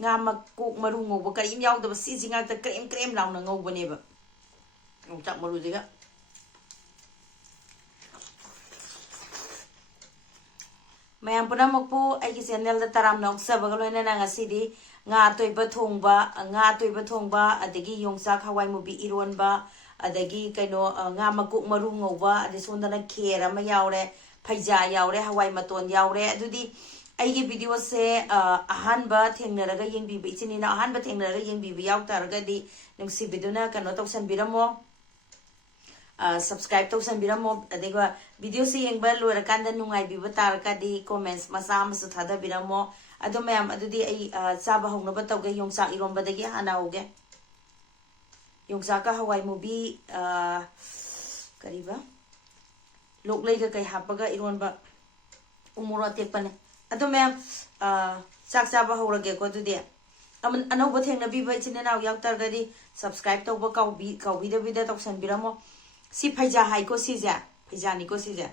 nga makok maru ngouba karim yaudaba sisi ngakta krem krem launa ngoubaneba yongchak marujiga mayam punamakpu aigi channel da taram noksaba loina na ngasidi nga atoiba thongba adagi yongchak hawai mubi eronba adagi kaino nga makok maru ngouba adi sondana kher ama yaure phaija yaure hawai maton yaure adudi aigi video se ahanba thengnaraga yengbiba ichinina ahanba thengnaraga yengbiba yautaraga nungsibiduna kano tawsanbiramo subscribe tawsanbiramo adega video se yengba loirakanda nungaibiba tarakadi comments masa amasu thadabiramo ado mayam adudi ai chaba hongnaba tawge yongchak eronba dagi hana hoge yongchak ka hawai mubi kariba loklei ga kai hapaga eronba umuro tekpane ado ma'am chak chaba horage ko dudi anauba thengnabiba ichinanaw yaktargadi subscribe tawba kawbi da vida tawsanbiramo si phaija hai ko sija phaijani ko sija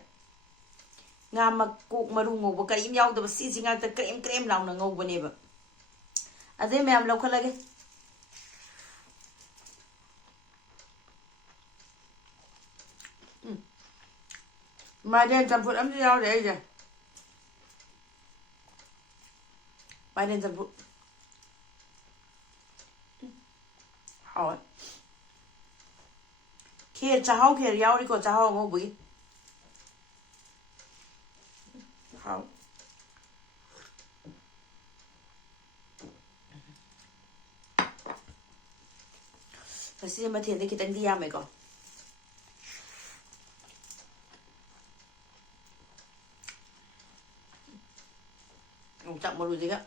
nga makok maru ngouba karim yaudaba sisi ngakta krem krem launa ngoubaneba ade ma'am lawkhalage maden champur amdi yaude aija maden champur hao kher chahao kher yauri ko chahao ngoubi hao kasi mathen de kitang di yame ko yongchak maru jiga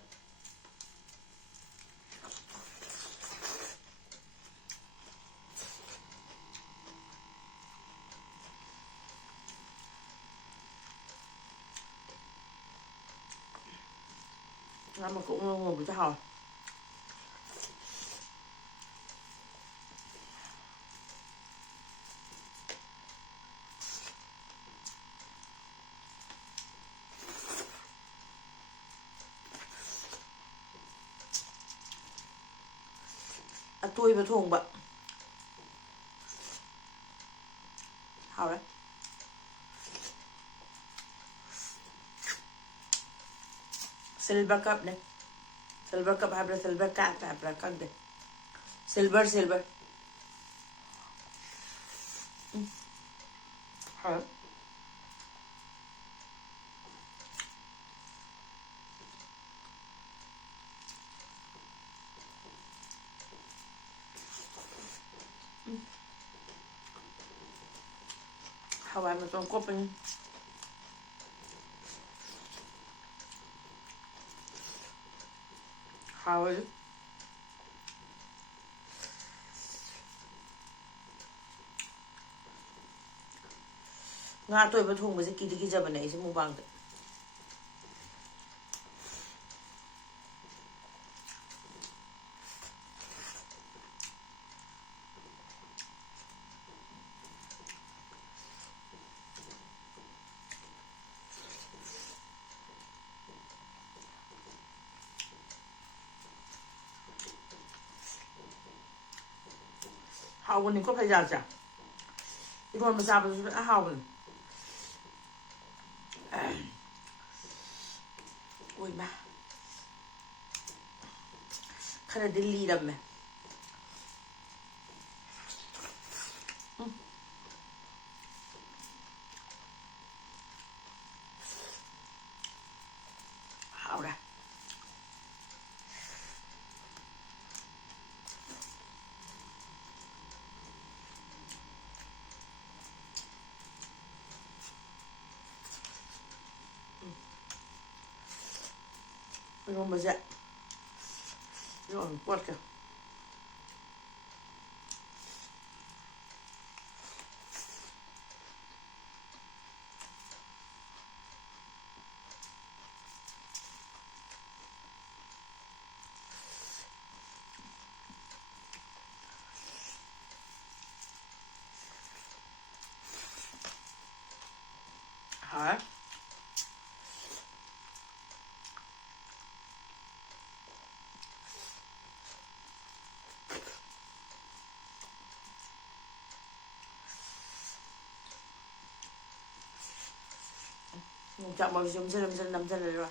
mà cũng ngồi với chahao atoiba thongba hao đấy silver cup này silver cup hay là silver cup hay là cái gì silver hả hawai mà trong cốc bên hawai nga tôi thùng mà sẽ kỳ giờ bên này sẽ mua bằng hao bên này có phải giờ chả 이건 뭐 잡아서 하고 ôi mà khá là delhi đầm này hao ra 이건 뭐지? 이건 뭐할까? hả? ꯌꯣꯡꯆꯥꯛ ꯃꯔꯨꯁꯦ ꯌꯣꯝꯁꯤꯜ ꯅꯝꯁꯤꯜꯂꯔꯣꯏ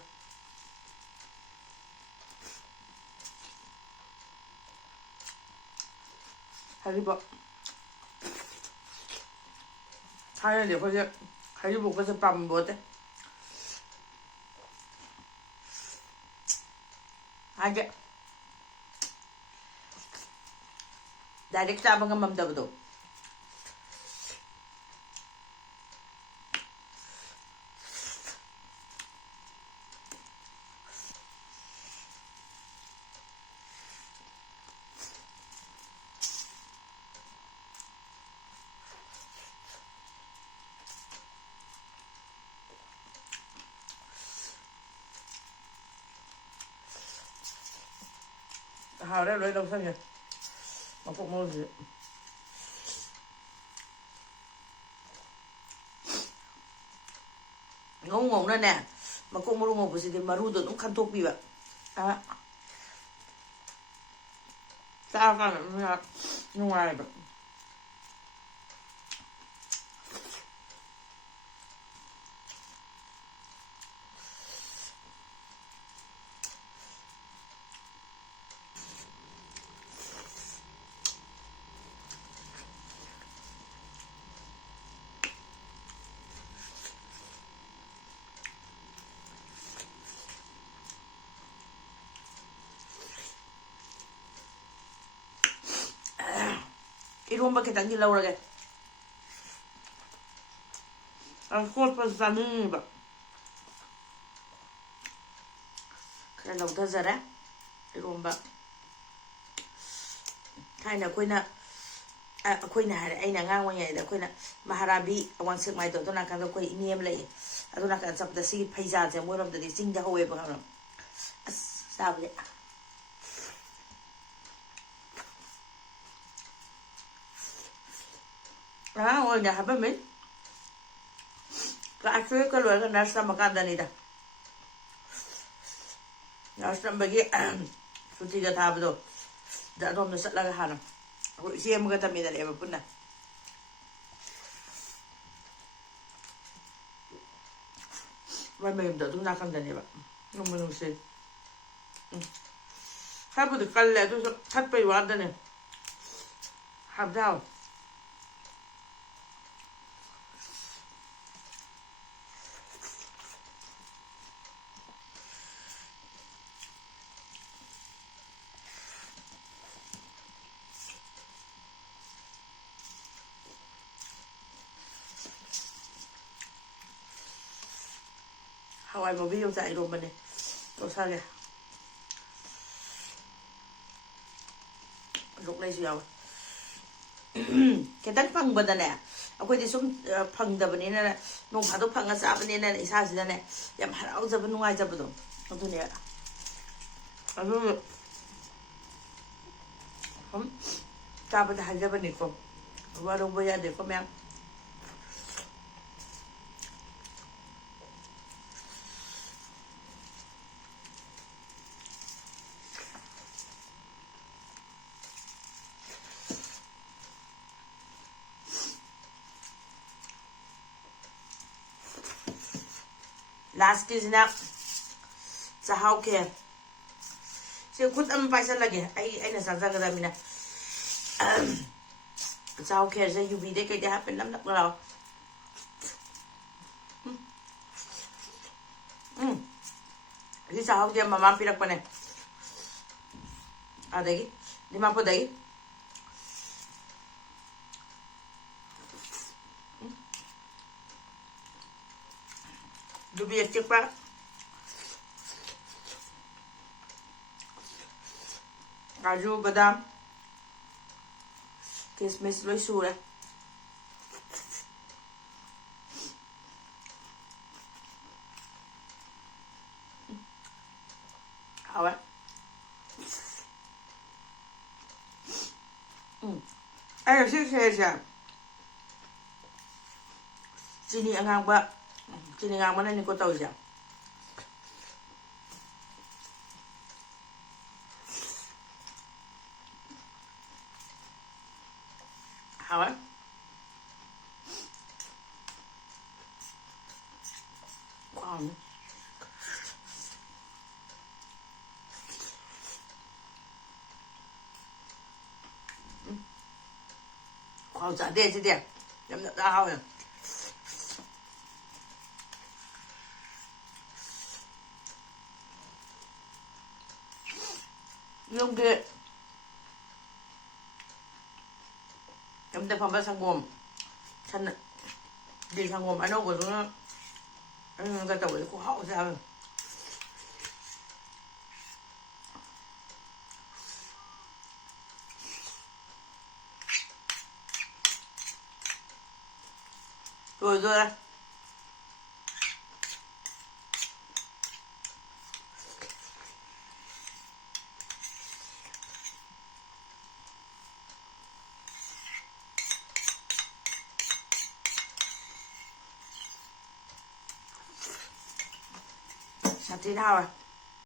ꯍꯔꯤꯕꯣꯞ ꯊꯥꯏꯅꯗꯤ ꯑꯩꯈꯣꯏꯁꯦ ꯍꯔꯤꯕꯣꯞꯀꯁꯦ ꯄꯥꯝꯕꯣꯠꯇꯦ ꯍꯥꯏꯗꯤ direct ꯆꯥꯕ ꯉꯝꯃꯝꯗꯕꯗꯣ ꯍꯥꯎꯔꯦ ꯂꯣꯏ ꯂꯧꯁꯟꯒꯦ ꯃꯄꯣꯛ ꯃꯔꯨꯁꯤ ꯉꯧꯅꯅꯦ ꯃꯀꯣꯛ ꯃꯔꯨ ꯉꯧꯕꯁꯤꯗꯤ ꯃꯔꯨꯗꯣ ꯑꯗꯨꯝ ꯈꯟꯇꯣꯛꯄꯤꯕ ꯆꯥꯔꯀꯥꯟꯗ ꯑꯗꯨꯝ ꯅꯨꯡꯉꯥꯏꯕ 이론바 계단 길러오라게 꼴빠 싸는 그래 넣어자래 이론바 타이나 ꯑꯩꯈꯣꯏꯅ ꯍꯥꯏꯔꯦ ꯑꯩꯅ ꯑꯉꯥꯡ ꯑꯣꯏꯔꯤꯉꯩꯗ ꯑꯩꯈꯣꯏꯅ ꯃꯍꯥꯔꯥꯕꯤ ꯑꯋꯥꯡꯁꯦꯛ ꯃꯥꯏꯗꯣ ꯑꯗꯣ ꯅꯥꯀꯟꯗ ꯑꯩꯈꯣꯏ ꯏꯅꯦ ꯑꯃ ꯂꯩꯌꯦ ꯑꯗꯣ ꯅꯥꯀꯟꯗ ꯆꯠꯄꯗ ꯁꯤꯒꯤ ꯐꯩꯖꯥꯁꯦ ꯃꯣꯏꯔꯣꯝꯗꯗꯤ ꯆꯤꯡꯗ ꯍꯧꯋꯦꯕ ꯈꯪꯕ꯭ꯔꯥ ꯑꯁ ꯆꯥꯕꯁꯦ ꯑꯉꯥꯡ ꯑꯣꯏꯅ ꯍꯥꯏꯕꯝꯃꯤ ꯀ꯭ꯂꯥꯁ 12ꯀ ꯂꯣꯏꯔꯒ ꯅꯔꯁ ꯇꯝꯃꯀꯥꯟꯗꯅꯤꯗ ꯅꯔꯁ ꯇꯝꯕꯒꯤ ꯁꯨꯇꯤꯒ ꯊꯥꯕꯗꯣ ꯗ ꯑꯗꯣꯝꯗ ꯆꯠꯂꯒ ꯍꯥꯟꯅ ꯑꯩꯈꯣꯏ ꯏꯆꯦ ꯑꯃꯒ ꯇꯝꯃꯤꯟꯅꯔꯛꯑꯦꯕ ꯄꯨꯟꯅ ꯃꯣꯏ ꯃꯌꯨꯝꯗꯣ ꯑꯗꯨꯝ ꯅꯥꯀꯟꯗꯅꯦꯕ ꯅꯨꯡꯕꯨ ꯅꯨꯡꯁꯤ ꯈꯔꯕꯨꯗꯤ ꯀꯜꯂꯦ ꯑꯗꯨꯁꯨ ꯊꯠꯄꯩ ꯋꯥꯗꯅꯦ ꯍꯥꯎꯗꯤ ꯍꯥꯎꯋꯦ hawai mobi yung sa eronba ne ꯇꯣꯁꯥꯒꯦ ꯂꯣꯛꯂꯩꯁꯨ ꯌꯥꯎꯋꯦ ꯈꯤꯇꯪ ꯐꯪꯕꯗꯅꯦ ꯑꯩꯈꯣꯏꯗꯤ ꯁꯨꯝ ꯐꯪꯗꯕꯅꯤꯅ ꯅꯣꯡ ꯐꯥꯗꯣꯛ ꯐꯪꯉ ꯆꯥꯕꯅꯤꯅ ꯏꯁꯥꯁꯤꯗꯅꯦ ꯌꯥꯝ ꯍꯔꯥꯎꯖꯕ ꯅꯨꯡꯉꯥꯏꯖꯕꯗꯣ ꯑꯗꯨꯅꯦ ꯑꯗꯨ ꯁꯨꯝ ꯆꯥꯕꯗ ꯍꯥꯏꯖꯕꯅꯤꯀꯣ ꯋꯥꯔꯧꯕ ꯌꯥꯗꯦꯀꯣ ꯃꯌꯥꯝ ꯂꯥꯁꯀꯤꯁꯤꯅ ꯆꯥꯍꯥꯎ ꯈꯦꯔ ꯁꯤ ꯈꯨꯠ ꯑꯃ ꯄꯥꯏꯁꯜꯂꯒꯦ ꯑꯩꯅ ꯆꯥꯖꯒꯗꯕꯅꯤꯅ ꯆꯥꯍꯥꯎ ꯈꯦꯔꯁꯦ ꯌꯨꯕꯤꯗꯩ ꯀꯩꯗꯩ ꯍꯥꯞꯄꯦ ꯅꯞ ꯅꯞ ꯂꯥꯎ ꯁꯤ ꯆꯥꯍꯥꯎꯁꯦ ꯃꯃꯥ ꯄꯤꯔꯛꯄꯅꯦ ꯑꯗꯒꯤ ꯗꯤꯃꯥꯄꯨꯔꯗꯒꯤ ꯌꯨꯕꯤ ꯑꯆꯤꯛꯄ ꯀꯥꯖꯨ ꯕꯗꯥꯝ ꯀꯤꯁꯃꯤꯁ ꯂꯣꯏ ꯁꯨꯔꯦ ꯍꯥꯎꯋꯦ ꯑꯩ ꯁꯤ ꯈꯦꯔꯁꯦ ꯆꯤꯅꯤ ꯑꯉꯥꯡꯕꯅꯅꯤꯀꯣ ꯇꯧꯔꯤꯁꯦ ꯍꯥꯎꯋꯦ 하면 khoai chả đê chứ đẹp em nhận ra không nhỉ nhưng kia em đang phòng bên sang gồm chân đi sang gồm anh đâu của nó cái tàu ấy của họ ra rồi rồi sạch thế nào à